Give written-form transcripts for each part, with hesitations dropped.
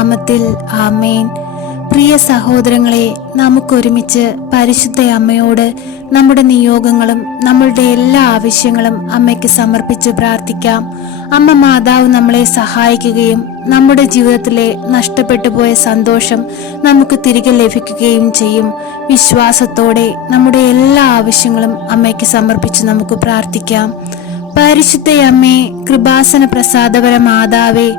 നാമത്തിൽ ആമേൻ. പ്രിയ സഹോദരങ്ങളെ, നമുക്കൊരുമിച്ച് പരിശുദ്ധ അമ്മയോട് നമ്മുടെ നിയോഗങ്ങളും നമ്മളുടെ എല്ലാ ആവശ്യങ്ങളും അമ്മയ്ക്ക് സമർപ്പിച്ച് പ്രാർത്ഥിക്കാം. അമ്മ മാതാവ് നമ്മളെ സഹായിക്കുകയും നമ്മുടെ ജീവിതത്തിലെ നഷ്ടപ്പെട്ടു പോയ സന്തോഷം നമുക്ക് തിരികെ ലഭിക്കുകയും ചെയ്യും. വിശ്വാസത്തോടെ നമ്മുടെ എല്ലാ ആവശ്യങ്ങളും അമ്മയ്ക്ക് സമർപ്പിച്ച് നമുക്ക് പ്രാർത്ഥിക്കാം. പരിശുദ്ധ അമ്മേ, കൃപാസന പ്രസാദപര മാതാവേ,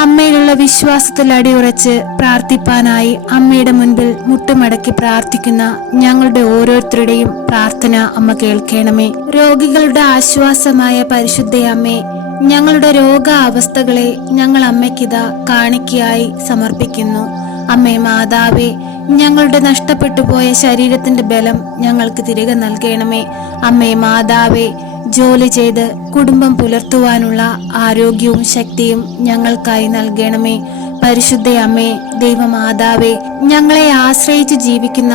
അമ്മയിലുള്ള വിശ്വാസത്തിൽ അടിയുറച്ച് പ്രാർത്ഥിപ്പാനായി അമ്മയുടെ മുൻപിൽ മുട്ടുമടക്കി പ്രാർത്ഥിക്കുന്ന ഞങ്ങളുടെ ഓരോരുത്തരുടെയും പ്രാർത്ഥന അമ്മ കേൾക്കണമേ. രോഗികളുടെ ആശ്വാസമായ പരിശുദ്ധ അമ്മേ, ഞങ്ങളുടെ രോഗാവസ്ഥകളെ ഞങ്ങൾ അമ്മയ്ക്കിതാ കാണിക്കയായി സമർപ്പിക്കുന്നു. അമ്മേ മാതാവേ, ഞങ്ങളുടെ നഷ്ടപ്പെട്ടു പോയ ശരീരത്തിന്റെ ബലം ഞങ്ങൾക്ക് തിരികെ നൽകണമേ. അമ്മേ മാതാവേ, ജോലി ചെയ്ത് കുടുംബം പുലർത്തുവാനുള്ള ആരോഗ്യവും ശക്തിയും ഞങ്ങൾക്കായി നൽകണമേ. പരിശുദ്ധ അമ്മേ, ദൈവമാതാവേ, ഞങ്ങളെ ആശ്രയിച്ച് ജീവിക്കുന്ന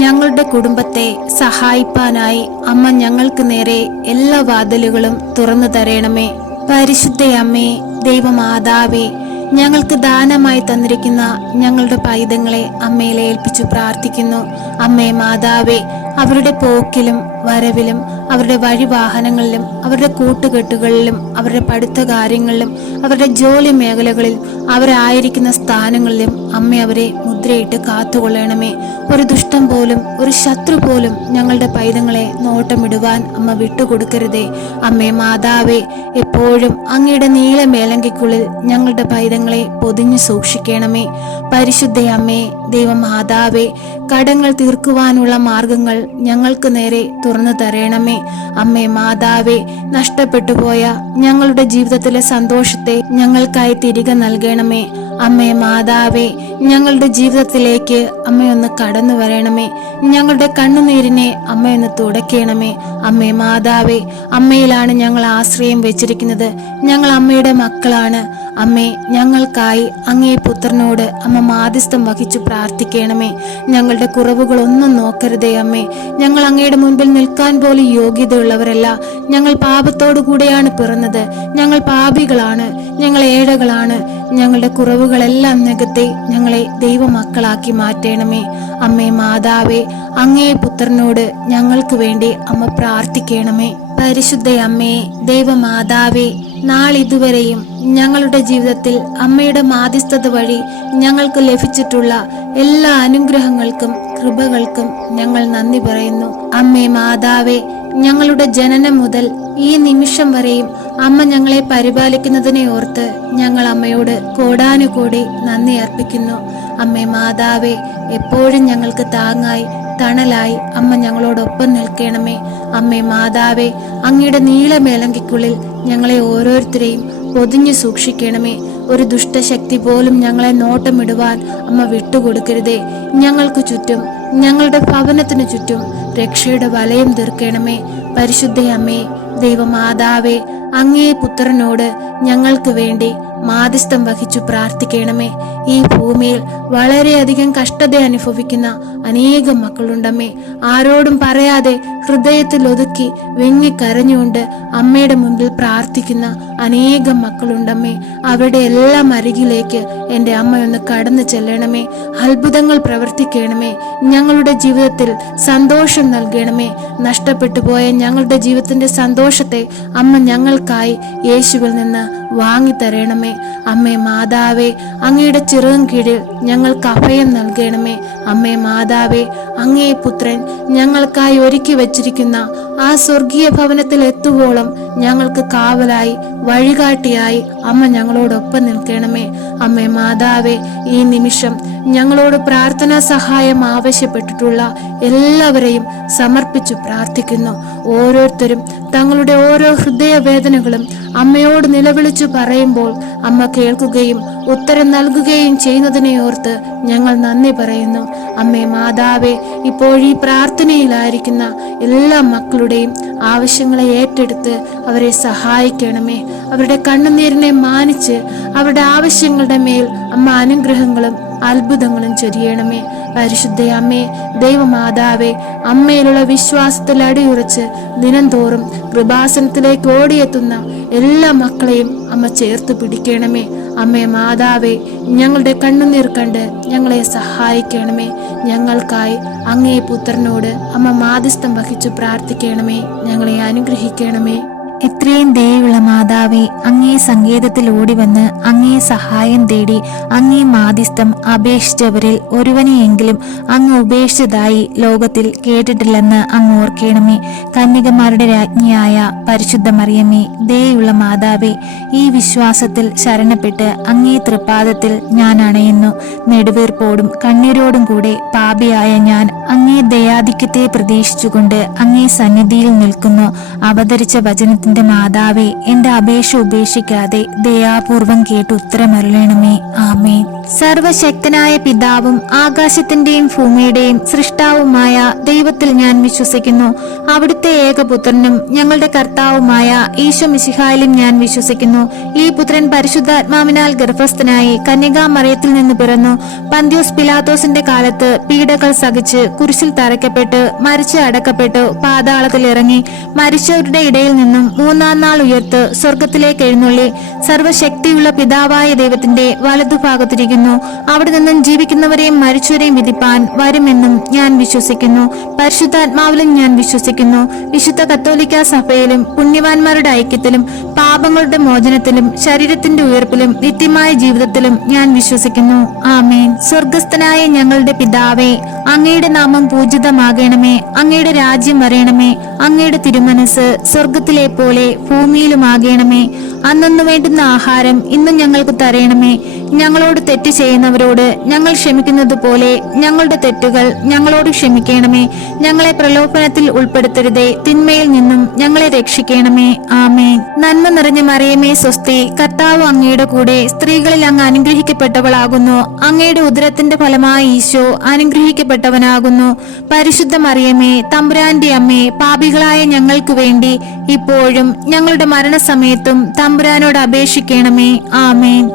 ഞങ്ങളുടെ കുടുംബത്തെ സഹായിപ്പാനായി അമ്മ ഞങ്ങൾക്ക് നേരെ എല്ലാ വാതിലുകളും തുറന്നു തരണമേ. പരിശുദ്ധ അമ്മേ, ദൈവമാതാവേ, ഞങ്ങൾക്ക് ദാനമായി തന്നിരിക്കുന്ന ഞങ്ങളുടെ പൈതങ്ങളെ അമ്മയിൽ ഏൽപ്പിച്ചു പ്രാർത്ഥിക്കുന്നു. അമ്മേ മാതാവേ, അവരുടെ പോക്കിലും വരവിലും അവരുടെ വഴിവാഹനങ്ങളിലും അവരുടെ കൂട്ടുകെട്ടുകളിലും അവരുടെ പഠിത്ത കാര്യങ്ങളിലും അവരുടെ ജോലി മേഖലകളിലും അവരായിരിക്കുന്ന സ്ഥാനങ്ങളിലും അമ്മ അവരെ മുദ്രയിട്ട് കാത്തുകൊള്ളണമേ. ഒരു ദുഷ്ടം പോലും ഒരു ശത്രു പോലും ഞങ്ങളുടെ പൈതങ്ങളെ നോട്ടമിടുവാൻ അമ്മ വിട്ടുകൊടുക്കരുതേ. അമ്മേ മാതാവേ, എപ്പോഴും അങ്ങയുടെ നീല മേലങ്കിക്കുള്ളിൽ ഞങ്ങളുടെ പൈതങ്ങളെ പൊതിഞ്ഞു സൂക്ഷിക്കണമേ. പരിശുദ്ധ അമ്മേ, ദൈവമാതാവേ, കടങ്ങൾ തീർക്കുവാനുള്ള മാർഗങ്ങൾ ഞങ്ങൾക്ക് നേരെ തുറന്നു തരണമേ. അമ്മേ മാതാവേ, നഷ്ടപ്പെട്ടു പോയ ഞങ്ങളുടെ ജീവിതത്തിലെ സന്തോഷത്തെ ഞങ്ങൾക്കായി തിരികെ നൽകണമേ. അമ്മേ മാതാവേ, ഞങ്ങളുടെ ജീവിതത്തിലേക്ക് അമ്മയൊന്ന് കടന്നു വരണമേ. ഞങ്ങളുടെ കണ്ണുനീരിനെ അമ്മയൊന്ന് തുടയ്ക്കണമേ. അമ്മേ മാതാവേ, അമ്മയിലാണ് ഞങ്ങൾ ആശ്രയം വെച്ചിരിക്കുന്നത്. ഞങ്ങൾ അമ്മയുടെ മക്കളാണ്. അമ്മേ, ഞങ്ങൾക്കായി അങ്ങേ പുത്രനോട് അമ്മ മാധ്യസ്ഥം വഹിച്ചു പ്രാർത്ഥിക്കണമേ. ഞങ്ങളുടെ കുറവുകളൊന്നും നോക്കരുതേ അമ്മേ. ഞങ്ങൾ അങ്ങയുടെ മുൻപിൽ നിൽക്കാൻ പോലും യോഗ്യതയുള്ളവരല്ല. ഞങ്ങൾ പാപത്തോടു കൂടെയാണ് പിറന്നത്. ഞങ്ങൾ പാപികളാണ്, ഞങ്ങൾ ഏഴകളാണ്. ഞങ്ങളുടെ കുറവുകളെല്ലാം നികത്തി ഞങ്ങളെ ദൈവമക്കളാക്കി മാറ്റണമേ. അമ്മേ മാതാവേ, അങ്ങേ പുത്രനോട് ഞങ്ങൾക്ക് വേണ്ടി അമ്മ പ്രാർത്ഥിക്കണമേ. പരിശുദ്ധ അമ്മേ, ദൈവമാതാവേ, നാളിതുവരെയും ഞങ്ങളുടെ ജീവിതത്തിൽ അമ്മയുടെ മാധ്യസ്ഥത വഴി ഞങ്ങൾക്ക് ലഭിച്ചിട്ടുള്ള എല്ലാ അനുഗ്രഹങ്ങൾക്കും കൃപകൾക്കും ഞങ്ങൾ നന്ദി പറയുന്നു. അമ്മേ മാതാവേ, ഞങ്ങളുടെ ജനനം മുതൽ ഈ നിമിഷം വരെയും അമ്മ ഞങ്ങളെ പരിപാലിക്കുന്നതിനെ ഓർത്ത് ഞങ്ങൾ അമ്മയോട് കോടാനുകോടി നന്ദി അർപ്പിക്കുന്നു. അമ്മേ മാതാവേ, എപ്പോഴും ഞങ്ങൾക്ക് താങ്ങായി തണലായി അമ്മ ഞങ്ങളോടൊപ്പം നിൽക്കണമേ. അമ്മേ മാതാവേ, അങ്ങയുടെ നീല മേലങ്കിക്കുള്ളിൽ ഞങ്ങളെ ഓരോരുത്തരെയും പൊതിഞ്ഞു സൂക്ഷിക്കണമേ. ഒരു ദുഷ്ടശക്തി പോലും ഞങ്ങളെ നോട്ടമിടുവാൻ അമ്മ വിട്ടുകൊടുക്കരുതേ. ഞങ്ങൾക്ക് ചുറ്റും ഞങ്ങളുടെ ഭവനത്തിനു ചുറ്റും രക്ഷയുടെ വലയം തീർക്കണമേ. പരിശുദ്ധ അമ്മേ, ദൈവമാതാവേ, അങ്ങേ പുത്രനോട് ഞങ്ങൾക്ക് വേണ്ടി മാധ്യസ്ഥം വഹിച്ചു പ്രാർത്ഥിക്കണമേ. ഈ ഭൂമിയിൽ വളരെയധികം കഷ്ടത അനുഭവിക്കുന്ന അനേകം മക്കളുണ്ടമ്മേ. ആരോടും പറയാതെ ഹൃദയത്തിൽ ഒതുക്കി വെങ്ങിക്കരഞ്ഞുകൊണ്ട് അമ്മയുടെ മുൻപിൽ പ്രാർത്ഥിക്കുന്ന അനേകം മക്കളുണ്ടമ്മേ. അവരുടെ എല്ലാം അരികിലേക്ക് എൻ്റെ അമ്മയൊന്ന് കടന്നു ചെല്ലണമേ. അത്ഭുതങ്ങൾ പ്രവർത്തിക്കണമേ. ഞങ്ങളുടെ ജീവിതത്തിൽ സന്തോഷം നൽകണമേ. നഷ്ടപ്പെട്ടു പോയ ഞങ്ങളുടെ ജീവിതത്തിന്റെ സന്തോഷത്തെ അമ്മ ഞങ്ങൾക്കായി യേശുവിൽ നിന്ന് വാങ്ങിത്തരണമേ. അമ്മേ മാതാവേ, അങ്ങയുടെ ചിറകും കീഴിൽ ഞങ്ങൾക്ക് അഭയം നൽകണമേ. അമ്മേ മാതാവേ, അങ്ങേ പുത്രൻ ഞങ്ങൾക്കായി ഒരുക്കി വച്ചിരിക്കുന്ന ആ സ്വർഗീയ ഭവനത്തിൽ എത്തുവോളം ഞങ്ങൾക്ക് കാവലായി വഴികാട്ടിയായി അമ്മ ഞങ്ങളോടൊപ്പം നിൽക്കണമേ. അമ്മേ മാതാവേ, ഈ നിമിഷം ഞങ്ങളോട് പ്രാർത്ഥനാ സഹായം ആവശ്യപ്പെട്ടിട്ടുള്ള എല്ലാവരെയും സമർപ്പിച്ചു പ്രാർത്ഥിക്കുന്നു. ഓരോരുത്തരും തങ്ങളുടെ ഓരോ ഹൃദയവേദനകളും അമ്മയോട് നിലവിളിച്ചു പറയുമ്പോൾ അമ്മ കേൾക്കുകയും ഉത്തരം നൽകുകയും ചെയ്യുന്നതിനെ ഓർത്ത് ഞങ്ങൾ നന്ദി പറയുന്നു. അമ്മേ മാതാവേ, ഇപ്പോഴീ പ്രാർത്ഥനയിലായിരിക്കുന്ന എല്ലാ മക്കളുടെയും ആവശ്യങ്ങളെ ഏറ്റെടുത്ത് അവരെ സഹായിക്കണമേ. അവരുടെ കണ്ണുനീരിനെ മാനിച്ച് അവരുടെ ആവശ്യങ്ങളുടെ മേൽ അമ്മ അനുഗ്രഹങ്ങളും അത്ഭുതങ്ങളും ചൊരിയണമേ. പരിശുദ്ധ അമ്മേ, ദൈവമാതാവേ, അമ്മയിലുള്ള വിശ്വാസത്തിൽ അടിയുറച്ച് ദിനംതോറും കൃപാസനത്തിലേക്ക് ഓടിയെത്തുന്ന എല്ലാ മക്കളെയും അമ്മ ചേർത്ത് പിടിക്കണമേ. അമ്മേ മാതാവേ, ഞങ്ങളുടെ കണ്ണുനീർ കണ്ട് ഞങ്ങളെ സഹായിക്കണമേ. ഞങ്ങൾക്കായി അങ്ങേ പുത്രനോട് അമ്മ മാധ്യസ്ഥം വഹിച്ചു പ്രാർത്ഥിക്കണമേ. ഞങ്ങളെ അനുഗ്രഹിക്കണമേ. എത്രയും ദയുള്ള മാതാവേ, അങ്ങേ സങ്കേതത്തിൽ ഓടിവന്ന് അങ്ങേ സഹായം തേടി അങ്ങേ മാധ്യസ്ഥം അപേക്ഷിച്ചവരിൽ ഒരുവനെയെങ്കിലും അങ്ങ് ഉപേക്ഷിച്ചതായി ലോകത്തിൽ കേട്ടിട്ടില്ലെന്ന് അങ്ങ് ഓർക്കണമേ. കന്യകമാരുടെ രാജ്ഞിയായ പരിശുദ്ധ മറിയമേ, ദയുള്ള മാതാവേ, ഈ വിശ്വാസത്തിൽ ശരണപ്പെട്ട് അങ്ങേ തൃപ്പാദത്തിൽ ഞാൻ അണയുന്നു. നെടുവീർപ്പോടും കണ്ണീരോടും കൂടെ പാപിയായ ഞാൻ അങ്ങേ ദയാധിക്യത്തെ പ്രതീക്ഷിച്ചുകൊണ്ട് അങ്ങേ സന്നിധിയിൽ നിൽക്കുന്നു. അവതരിച്ച വചനത്തിന്റെ മാതാവേ, എന്റെ അപേക്ഷ ഉപേക്ഷിക്കാതെ ദയാപൂർവം കേട്ട് ഉത്തരമരുളണമേ. ആമേൻ. സർവശക്തനായ പിതാവും ആകാശത്തിന്റെയും ഭൂമിയുടെയും സൃഷ്ടാവുമായ ദൈവത്തിൽ ഞാൻ വിശ്വസിക്കുന്നു. അവിടുത്തെ ഏകപുത്രനും ഞങ്ങളുടെ കർത്താവുമായ ഈശോ മിശിഹായിലും ഞാൻ വിശ്വസിക്കുന്നു. ഈ പുത്രൻ പരിശുദ്ധാത്മാവിനാൽ ഗർഭസ്ഥനായി കന്യകാമറിയത്തിൽ നിന്ന് പിറന്നു. പന്ത്യോസ് പിലാത്തോസിന്റെ കാലത്ത് പീഡകൾ സഹിച്ച് കുരിശിൽ തറയ്ക്കപ്പെട്ട് മരിച്ച് അടക്കപ്പെട്ടു പാതാളത്തിൽ ഇറങ്ങി മരിച്ചവരുടെ ഇടയിൽ നിന്നും മൂന്നാം നാൾ ഉയർത്ത് സ്വർഗത്തിലേക്ക് എഴുന്നള്ളി സർവശക്തിയുള്ള പിതാവായ ദൈവത്തിന്റെ വലതുഭാഗത്തിരിക്കുന്നു. അവിടെ നിന്നും ജീവിക്കുന്നവരെയും മരിച്ചവരെയും വിധിപ്പാൻ വരുമെന്നും ഞാൻ വിശ്വസിക്കുന്നു. പരിശുദ്ധാത്മാവിലും ഞാൻ വിശ്വസിക്കുന്നു. വിശുദ്ധ കത്തോലിക്ക സഭയിലും പുണ്യവാന്മാരുടെ ഐക്യത്തിലും പാപങ്ങളുടെ മോചനത്തിലും ശരീരത്തിന്റെ ഉയർപ്പിലും നിത്യമായ ജീവിതത്തിലും ഞാൻ വിശ്വസിക്കുന്നു. ആമേൻ. സ്വർഗസ്ഥനായ ഞങ്ങളുടെ പിതാവേ, അങ്ങയുടെ നാമം പൂജിതമാകണമേ. അങ്ങയുടെ രാജ്യം വരയണമേ. അങ്ങയുടെ തിരുമനസ് സ്വർഗത്തിലെ പോലെ ഭൂമിയിലുമാകണമേ. അന്നു വേണ്ടുന്ന ആഹാരം ഇന്നും ഞങ്ങൾക്ക് തരയണമേ. ഞങ്ങളോട് തെറ്റ് ചെയ്യുന്നവരോട് ഞങ്ങൾ ക്ഷമിക്കുന്നത് പോലെ ഞങ്ങളുടെ തെറ്റുകൾ ഞങ്ങളോട് ക്ഷമിക്കണമേ. ഞങ്ങളെ പ്രലോഭനത്തിൽ ഉൾപ്പെടുത്തരുതേ, തിന്മയിൽ നിന്നും ഞങ്ങളെ രക്ഷിക്കണമേ. ആമേൻ. നന്മ നിറഞ്ഞ മറിയമേ സ്വസ്തി, കർത്താവ് അങ്ങയുടെ കൂടെ സ്ത്രീകളിൽ അങ്ങ് അനുഗ്രഹിക്കപ്പെട്ടവളാകുന്നു. അങ്ങയുടെ ഉദരത്തിന്റെ ഫലമായ ഈശോ അനുഗ്രഹിക്കപ്പെട്ടവനാകുന്നു. പരിശുദ്ധ മറിയമേ, തമ്പുരാന്റെ അമ്മേ, പാപികളായ ഞങ്ങൾക്ക് വേണ്ടി ഇപ്പോഴും ഞങ്ങളുടെ മരണസമയത്തും തമ്പുരാനോട് അപേക്ഷിക്കണമേ. ആമേൻ.